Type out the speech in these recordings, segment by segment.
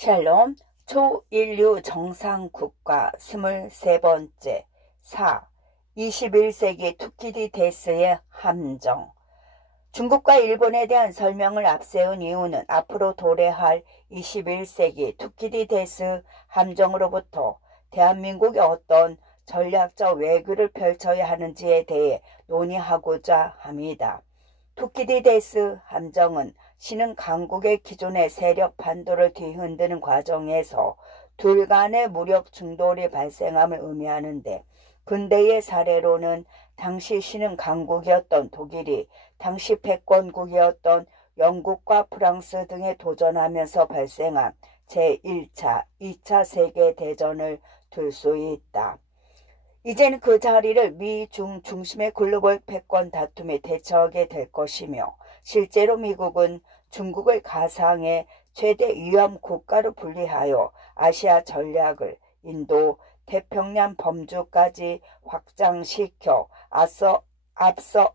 샬롬, 초인류 정상국가 23번째 4. 21세기 투키디데스의 함정. 중국과 일본에 대한 설명을 앞세운 이유는 앞으로 도래할 21세기 투키디데스 함정으로부터 대한민국이 어떤 전략적 외교를 펼쳐야 하는지에 대해 논의하고자 합니다. 투키디데스 함정은 신흥 강국의 기존의 세력 판도를 뒤흔드는 과정에서 둘 간의 무력 충돌이 발생함을 의미하는데, 근대의 사례로는 당시 신흥 강국이었던 독일이 당시 패권국이었던 영국과 프랑스 등에 도전하면서 발생한 제1차, 2차 세계대전을 들 수 있다. 이제는 그 자리를 미-중 중심의 글로벌 패권 다툼에 대처하게 될 것이며, 실제로 미국은 중국을 가상의 최대 위험 국가로 분리하여 아시아 전략을 인도, 태평양 범주까지 확장시켜 앞서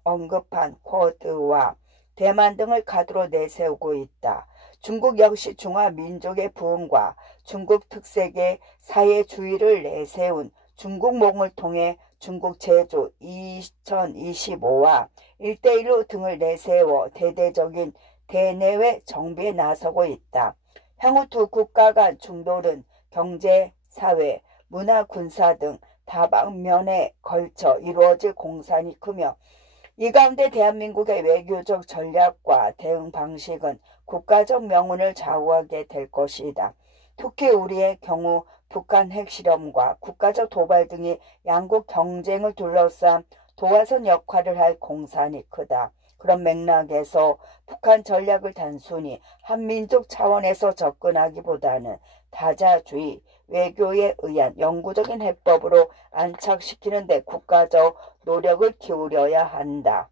언급한 쿼드와 대만 등을 카드로 내세우고 있다. 중국 역시 중화민족의 부흥과 중국 특색의 사회주의를 내세운 중국몽을 통해 중국 제조 2025와 1대1로 등을 내세워 대대적인 대내외 정비에 나서고 있다. 향후 두 국가 간 충돌은 경제, 사회, 문화, 군사 등 다방면에 걸쳐 이루어질 공산이 크며, 이 가운데 대한민국의 외교적 전략과 대응 방식은 국가적 명운을 좌우하게 될 것이다. 특히 우리의 경우 북한 핵실험과 국가적 도발 등이 양국 경쟁을 둘러싼 도화선 역할을 할 공산이 크다. 그런 맥락에서 북한 전략을 단순히 한민족 차원에서 접근하기보다는 다자주의, 외교에 의한 영구적인 해법으로 안착시키는 데 국가적 노력을 기울여야 한다.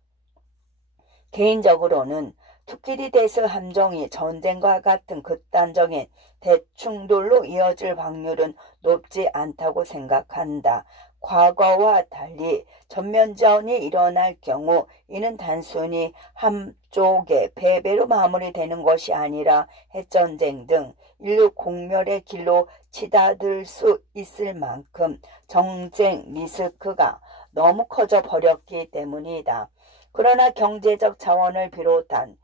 개인적으로는 투키디데스 함정이 전쟁과 같은 극단적인 대충돌로 이어질 확률은 높지 않다고 생각한다. 과거와 달리 전면전이 일어날 경우 이는 단순히 한쪽의 패배로 마무리되는 것이 아니라 핵전쟁 등 인류 공멸의 길로 치닫을 수 있을 만큼 정쟁 리스크가 너무 커져 버렸기 때문이다. 그러나 경제적 자원을 비롯한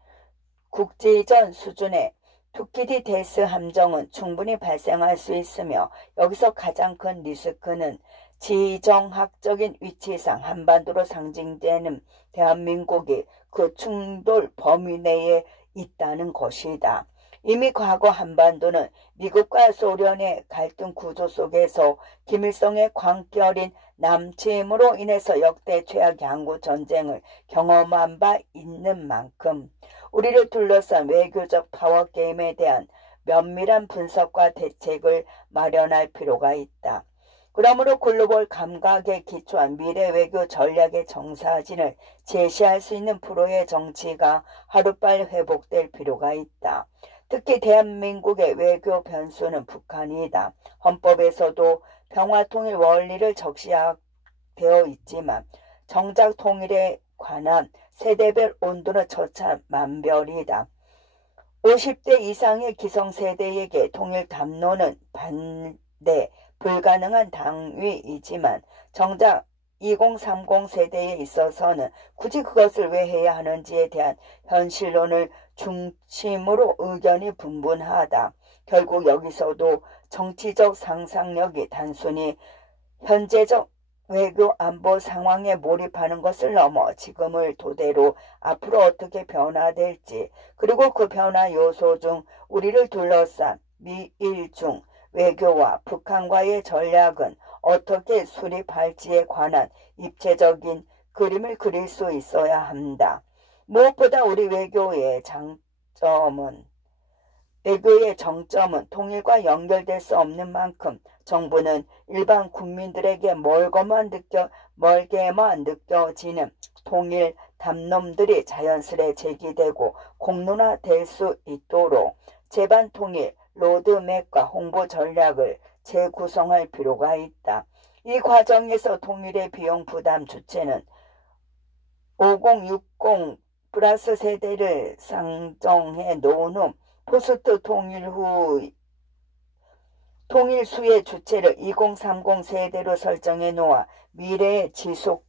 국제전 수준의 투키디데스 함정은 충분히 발생할 수 있으며, 여기서 가장 큰 리스크는 지정학적인 위치상 한반도로 상징되는 대한민국이 그 충돌 범위 내에 있다는 것이다. 이미 과거 한반도는 미국과 소련의 갈등 구조 속에서 김일성의 광기 어린 남침으로 인해서 역대 최악 양국 전쟁을 경험한 바 있는 만큼 우리를 둘러싼 외교적 파워게임에 대한 면밀한 분석과 대책을 마련할 필요가 있다. 그러므로 글로벌 감각에 기초한 미래 외교 전략의 정사진을 제시할 수 있는 프로의 정치가 하루빨리 회복될 필요가 있다. 특히 대한민국의 외교 변수는 북한이다. 헌법에서도 평화통일 원리를 적시되어 있지만 정작 통일에 관한 세대별 온도는 천차만별이다. 50대 이상의 기성세대에게 통일 담론은 반대 불가능한 당위이지만 정작 2030 세대에 있어서는 굳이 그것을 왜 해야 하는지에 대한 현실론을 중심으로 의견이 분분하다. 결국 여기서도 정치적 상상력이 단순히 현재적 외교 안보 상황에 몰입하는 것을 넘어 지금을 토대로 앞으로 어떻게 변화될지, 그리고 그 변화 요소 중 우리를 둘러싼 미일 중 외교와 북한과의 전략은 어떻게 수립할지에 관한 입체적인 그림을 그릴 수 있어야 한다. 무엇보다 우리 외교의 정점은 통일과 연결될 수 없는 만큼 정부는 일반 국민들에게 멀게만 느껴지는 통일 담론들이 자연스레 제기되고 공론화될 수 있도록 제반 통일 로드맵과 홍보 전략을 재구성할 필요가 있다. 이 과정에서 통일의 비용 부담 주체는 5060 플러스 세대를 상정해 놓은 후 포스트 통일 후 통일 수혜 주체를 2030 세대로 설정해 놓아 미래의 지속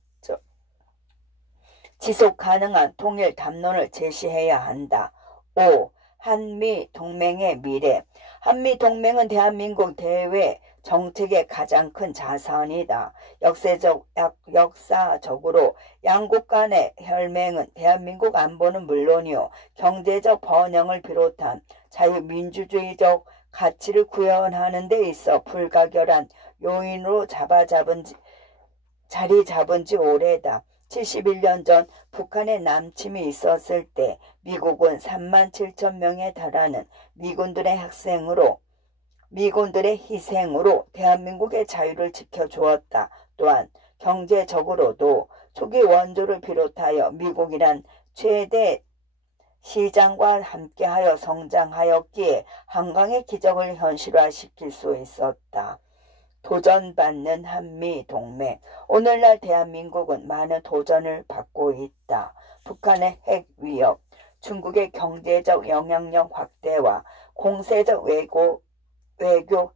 가능한 통일 담론을 제시해야 한다. 5. 한미 동맹의 미래. 한미 동맹은 대한민국 대외 정책의 가장 큰 자산이다. 역사적으로 양국 간의 혈맹은 대한민국 안보는 물론이요 경제적 번영을 비롯한 자유민주주의적 가치를 구현하는 데 있어 불가결한 요인으로 자리 잡은 지 오래다. 71년 전 북한의 남침이 있었을 때 미국은 37,000명에 달하는 미군들의 희생으로 대한민국의 자유를 지켜주었다. 또한 경제적으로도 초기 원조를 비롯하여 미국이란 최대 시장과 함께하여 성장하였기에 한강의 기적을 현실화시킬 수 있었다. 도전받는 한미동맹. 오늘날 대한민국은 많은 도전을 받고 있다. 북한의 핵 위협, 중국의 경제적 영향력 확대와 공세적 외교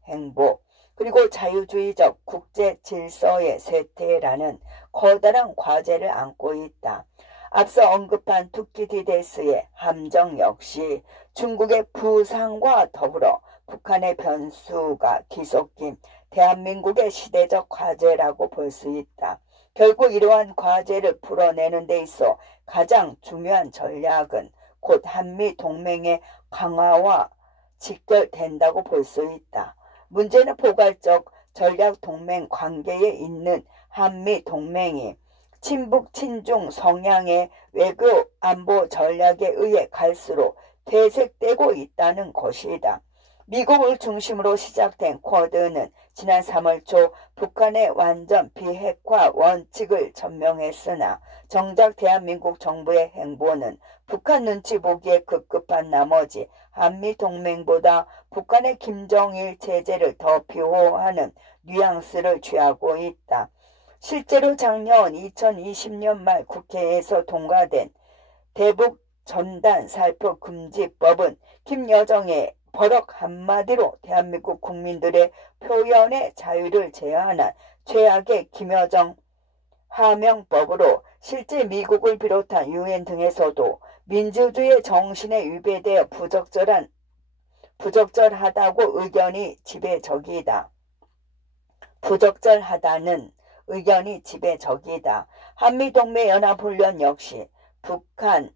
행보, 그리고 자유주의적 국제 질서의 쇠퇴라는 커다란 과제를 안고 있다. 앞서 언급한 투키디데스의 함정 역시 중국의 부상과 더불어 북한의 변수가 뒤섞인 대한민국의 시대적 과제라고 볼 수 있다. 결국 이러한 과제를 풀어내는 데 있어 가장 중요한 전략은 곧 한미 동맹의 강화와 직결된다고 볼 수 있다. 문제는 포괄적 전략 동맹 관계에 있는 한미 동맹이 친북 친중 성향의 외교 안보 전략에 의해 갈수록 퇴색되고 있다는 것이다. 미국을 중심으로 시작된 쿼드는 지난 3월 초 북한의 완전 비핵화 원칙을 전명했으나 정작 대한민국 정부의 행보는 북한 눈치 보기에 급급한 나머지 한미동맹보다 북한의 김정일 체제를 더 비호하는 뉘앙스를 취하고 있다. 실제로 작년 2020년 말 국회에서 통과된 대북 전단 살포 금지법은 김여정의 버럭 한마디로 대한민국 국민들의 표현의 자유를 제한한 최악의 김여정 하명법으로 실제 미국을 비롯한 유엔 등에서도 민주주의의 정신에 위배되어 부적절하다고 의견이 지배적이다. 부적절하다는 의견이 지배적이다. 한미동맹연합훈련 역시 북한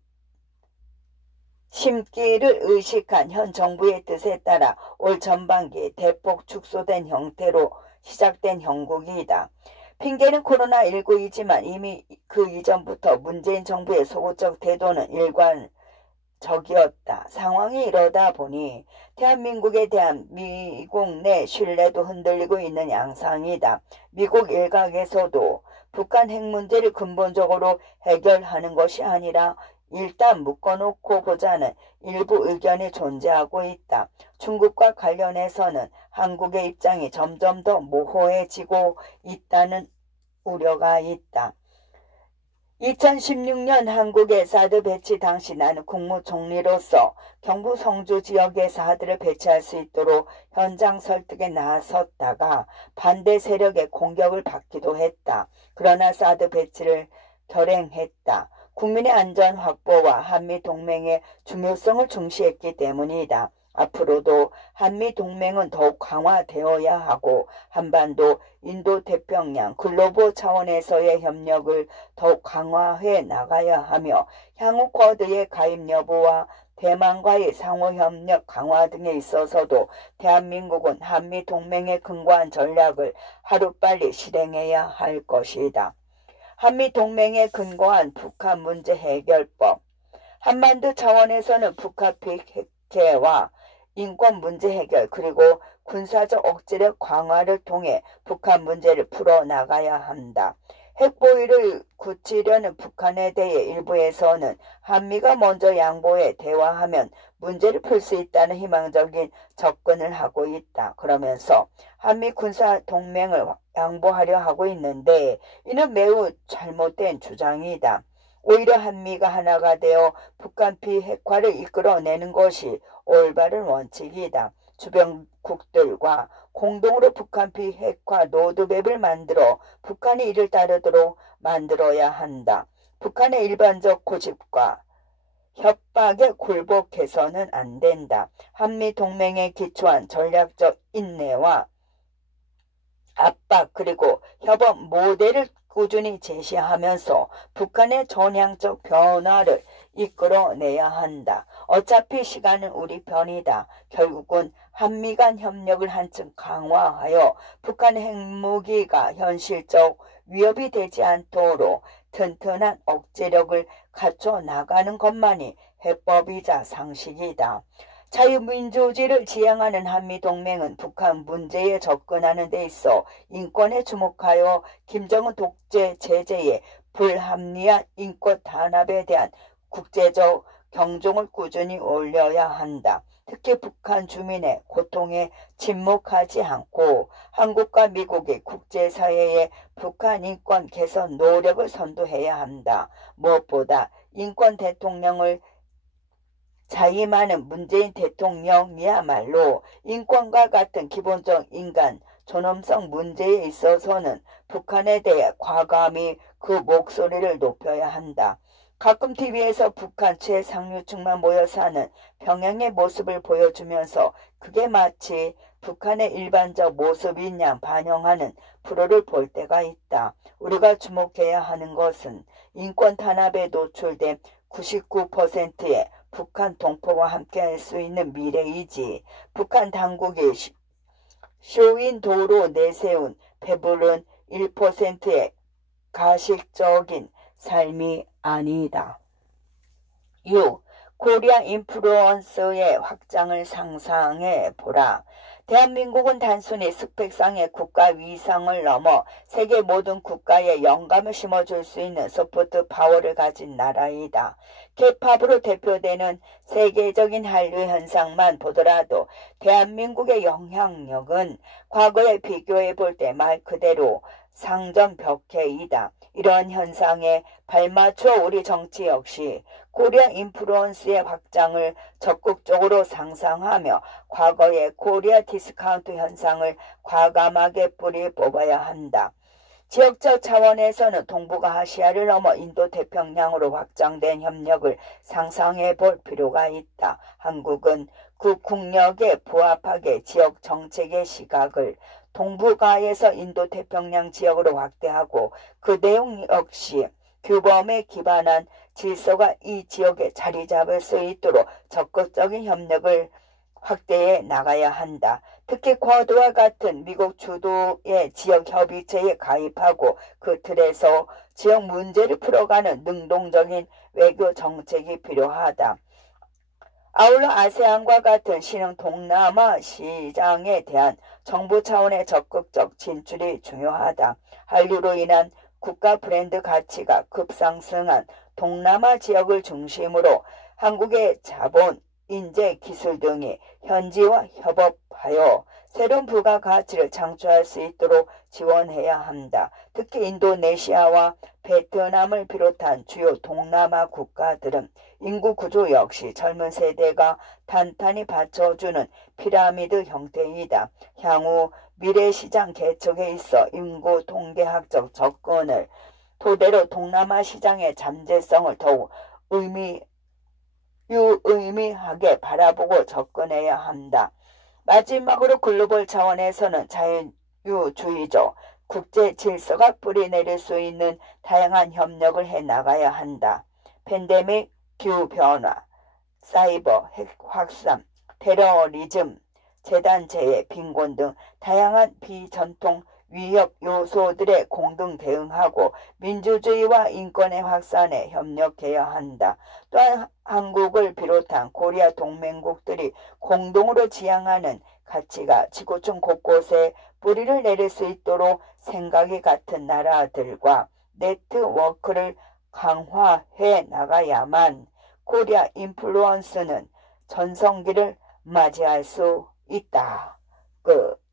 심기를 의식한 현 정부의 뜻에 따라 올 전반기에 대폭 축소된 형태로 시작된 형국이다. 핑계는 코로나19이지만 이미 그 이전부터 문재인 정부의 소극적 태도는 일관적이었다. 상황이 이러다 보니 대한민국에 대한 미국 내 신뢰도 흔들리고 있는 양상이다. 미국 일각에서도 북한 핵 문제를 근본적으로 해결하는 것이 아니라 일단 묶어놓고 보자는 일부 의견이 존재하고 있다. 중국과 관련해서는 한국의 입장이 점점 더 모호해지고 있다는 우려가 있다. 2016년 한국의 사드 배치 당시 나는 국무총리로서 경북 성주 지역에 사드를 배치할 수 있도록 현장 설득에 나섰다가 반대 세력의 공격을 받기도 했다. 그러나 사드 배치를 결행했다. 국민의 안전 확보와 한미동맹의 중요성을 중시했기 때문이다. 앞으로도 한미동맹은 더욱 강화되어야 하고 한반도, 인도태평양, 글로벌 차원에서의 협력을 더욱 강화해 나가야 하며 향후 쿼드의 가입 여부와 대만과의 상호협력 강화 등에 있어서도 대한민국은 한미동맹에 근거한 전략을 하루빨리 실행해야 할 것이다. 한미동맹에 근거한 북한 문제 해결법. 한반도 차원에서는 북한 비핵화와 인권 문제 해결 그리고 군사적 억제력 강화를 통해 북한 문제를 풀어나가야 한다. 핵보위를 굳히려는 북한에 대해 일부에서는 한미가 먼저 양보해 대화하면 문제를 풀 수 있다는 희망적인 접근을 하고 있다. 그러면서 한미 군사 동맹을 양보하려 하고 있는데 이는 매우 잘못된 주장이다. 오히려 한미가 하나가 되어 북한 비핵화를 이끌어내는 것이 올바른 원칙이다. 주변국들과 공동으로 북한 비핵화 로드맵을 만들어 북한이 이를 따르도록 만들어야 한다. 북한의 일반적 고집과 협박에 굴복해서는 안 된다. 한미동맹에 기초한 전략적 인내와 압박 그리고 협업 모델을 꾸준히 제시하면서 북한의 전향적 변화를 이끌어내야 한다. 어차피 시간은 우리 편이다. 결국은 한미 간 협력을 한층 강화하여 북한 핵무기가 현실적 위협이 되지 않도록 튼튼한 억제력을 갖춰 나가는 것만이 해법이자 상식이다. 자유민주주의를 지향하는 한미동맹은 북한 문제에 접근하는 데 있어 인권에 주목하여 김정은 독재 제재의 불합리한 인권 단합에 대한 국제적 경종을 꾸준히 올려야 한다. 특히 북한 주민의 고통에 침묵하지 않고 한국과 미국이 국제사회에 북한 인권 개선 노력을 선도해야 한다. 무엇보다 인권 대통령을 자임하는 문재인 대통령이야말로 인권과 같은 기본적 인간 존엄성 문제에 있어서는 북한에 대해 과감히 그 목소리를 높여야 한다. 가끔 TV에서 북한 최상류층만 모여 사는 평양의 모습을 보여주면서 그게 마치 북한의 일반적 모습인 양 반영하는 프로를 볼 때가 있다. 우리가 주목해야 하는 것은 인권 탄압에 노출된 99%의 북한 동포와 함께할 수 있는 미래이지 북한 당국이 쇼윈도로 내세운 배부른 1%의 가식적인 삶이 아니다. 6. 코리아 인플루언서의 확장을 상상해 보라. 대한민국은 단순히 스펙상의 국가 위상을 넘어 세계 모든 국가에 영감을 심어줄 수 있는 소프트 파워를 가진 나라이다. 케이팝으로 대표되는 세계적인 한류 현상만 보더라도 대한민국의 영향력은 과거에 비교해 볼 때 말 그대로 상전벽해이다. 이런 현상에 발맞춰 우리 정치 역시 코리아 인플루언스의 확장을 적극적으로 상상하며 과거의 코리아 디스카운트 현상을 과감하게 뿌리 뽑아야 한다. 지역적 차원에서는 동북아시아를 넘어 인도태평양으로 확장된 협력을 상상해 볼 필요가 있다. 한국은 그 국력에 부합하게 지역 정책의 시각을 동북아에서 인도태평양 지역으로 확대하고 그 내용 역시 규범에 기반한 질서가 이 지역에 자리 잡을 수 있도록 적극적인 협력을 확대해 나가야 한다. 특히 쿼드와 같은 미국 주도의 지역협의체에 가입하고 그 틀에서 지역 문제를 풀어가는 능동적인 외교 정책이 필요하다. 아울러 아세안과 같은 신흥 동남아 시장에 대한 정부 차원의 적극적 진출이 중요하다. 한류로 인한 국가 브랜드 가치가 급상승한 동남아 지역을 중심으로 한국의 자본, 인재, 기술 등이 현지와 협업하여 새로운 부가가치를 창출할 수 있도록 지원해야 한다. 특히 인도네시아와 베트남을 비롯한 주요 동남아 국가들은 인구 구조 역시 젊은 세대가 탄탄히 받쳐주는 피라미드 형태이다. 향후 미래시장 개척에 있어 인구 통계학적 접근을 토대로 동남아 시장의 잠재성을 더욱 유의미하게 바라보고 접근해야 한다. 마지막으로 글로벌 차원에서는 자유주의적 국제 질서가 뿌리내릴 수 있는 다양한 협력을 해나가야 한다. 팬데믹, 기후변화, 사이버, 핵 확산, 테러리즘, 재단체의 빈곤 등 다양한 비전통 위협 요소들에 공동 대응하고 민주주의와 인권의 확산에 협력해야 한다. 또한 한국을 비롯한 코리아 동맹국들이 공동으로 지향하는 가치가 지구촌 곳곳에 뿌리를 내릴 수 있도록 생각이 같은 나라들과 네트워크를 강화해 나가야만 코리아 인플루언스는 전성기를 맞이할 수 있다. 끝.